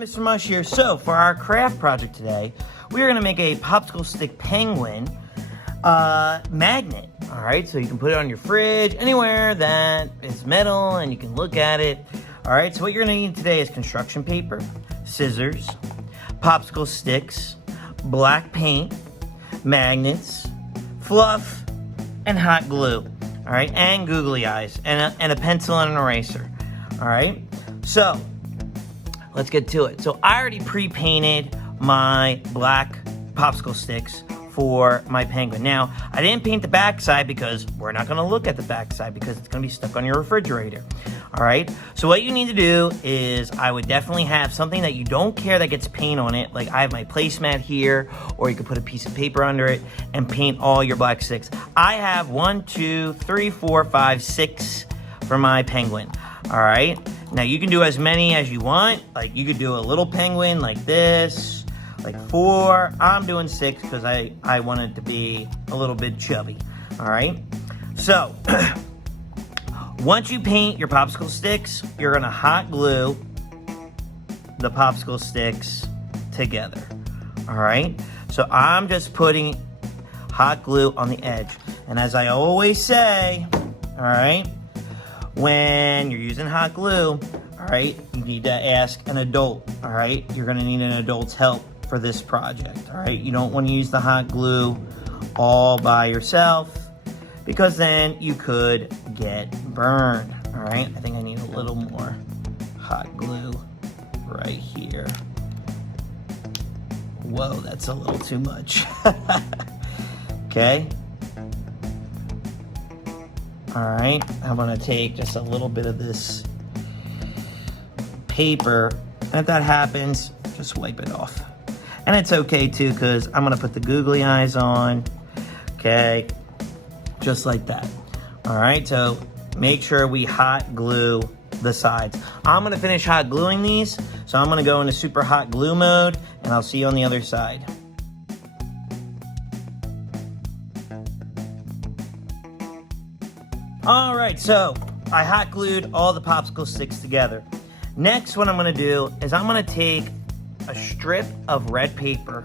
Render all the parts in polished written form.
Mr. Mush here. So, for our craft project today, we are going to make a popsicle stick penguin magnet. Alright, so you can put it on your fridge, anywhere that is metal, and you can look at it. Alright, so what you're going to need today is construction paper, scissors, popsicle sticks, black paint, magnets, fluff, and hot glue. Alright, and googly eyes, and a pencil and an eraser. Alright, so let's get to it. So I already pre-painted my black popsicle sticks for my penguin. Now, I didn't paint the backside because we're not going to look at the backside because it's going to be stuck on your refrigerator. All right, so what you need to do is I would definitely have something that you don't care that gets paint on it. Like I have my placemat here, or you could put a piece of paper under it and paint all your black sticks. I have 1, 2, 3, 4, 5, 6 for my penguin. All right, now you can do as many as you want. Like you could do a little penguin like this, like 4. I'm doing 6 because I want it to be a little bit chubby. All right, so once you paint your popsicle sticks, you're gonna hot glue the popsicle sticks together. All right, so I'm just putting hot glue on the edge, and as I always say, all right, when you're using hot glue, all right, you need to ask an adult. All right, you're gonna need an adult's help for this project. All right, you don't want to use the hot glue all by yourself because then you could get burned. All right, I think I need a little more hot glue right here. Whoa, that's a little too much. Okay. All right, I'm gonna take just a little bit of this paper, and if that happens, just wipe it off. And it's okay too, because I'm gonna put the googly eyes on, okay, just like that. All right, so make sure we hot glue the sides. I'm gonna finish hot gluing these, so I'm gonna go into super hot glue mode, and I'll see you on the other side. All right, so I hot glued all the popsicle sticks together. Next, what I'm gonna do is I'm gonna take a strip of red paper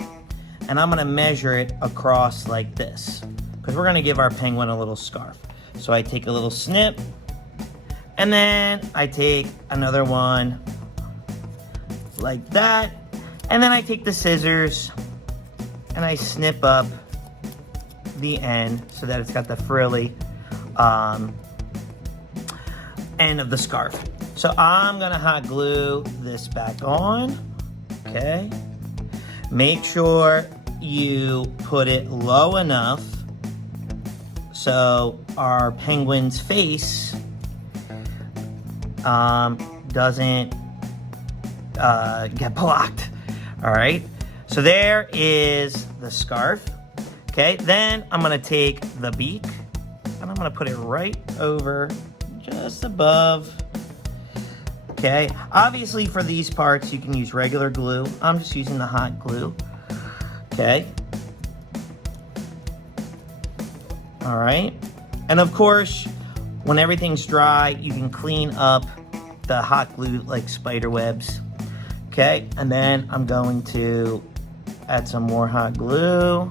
and I'm gonna measure it across like this because we're gonna give our penguin a little scarf. So I take a little snip and then I take another one like that, and then I take the scissors and I snip up the end so that it's got the frilly end of the scarf. So I'm gonna hot glue this back on, okay? Make sure you put it low enough so our penguin's face doesn't get blocked, all right? So there is the scarf, okay? Then I'm gonna take the beak and I'm gonna put it right over just above. Okay, obviously for these parts you can use regular glue. I'm just using the hot glue. Okay. All right. And of course, when everything's dry, you can clean up the hot glue like spider webs. Okay, and then I'm going to add some more hot glue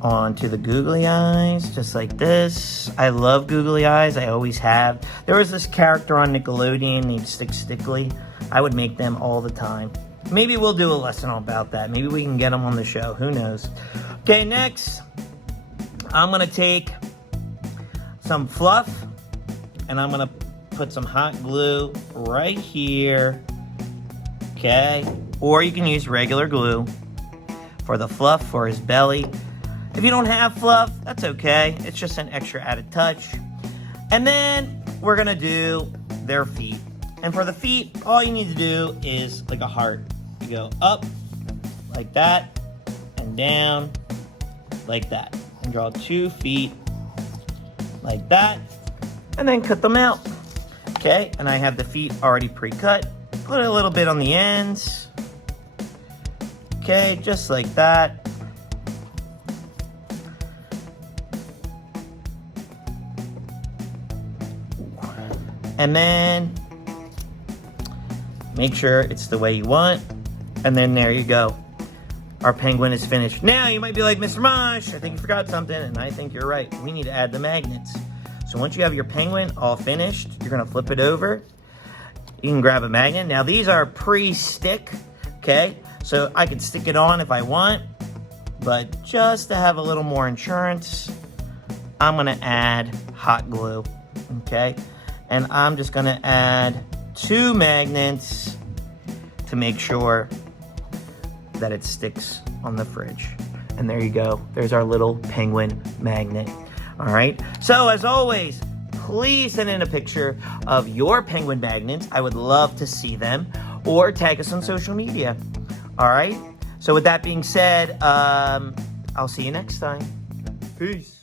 onto the googly eyes, just like this. I love googly eyes, I always have. There was this character on Nickelodeon named Stickly. I would make them all the time. Maybe we'll do a lesson about that. Maybe we can get them on the show, who knows. Okay, next, I'm gonna take some fluff and I'm gonna put some hot glue right here, okay? Or you can use regular glue for the fluff for his belly. If you don't have fluff, that's okay. It's just an extra added touch. And then we're gonna do their feet. And for the feet, all you need to do is like a heart. You go up like that and down like that. And draw 2 feet like that and then cut them out. Okay, and I have the feet already pre-cut. Put a little bit on the ends. Okay, just like that. And then make sure it's the way you want. And then there you go. Our penguin is finished. Now you might be like, Mr. Mush, I think you forgot something. And I think you're right. We need to add the magnets. So once you have your penguin all finished, you're gonna flip it over. You can grab a magnet. Now these are pre-stick, okay? So I can stick it on if I want, but just to have a little more insurance, I'm gonna add hot glue, okay? And I'm just gonna add 2 magnets to make sure that it sticks on the fridge. And there you go. There's our little penguin magnet. All right. So as always, please send in a picture of your penguin magnets. I would love to see them, or tag us on social media. All right. So with that being said, I'll see you next time. Peace.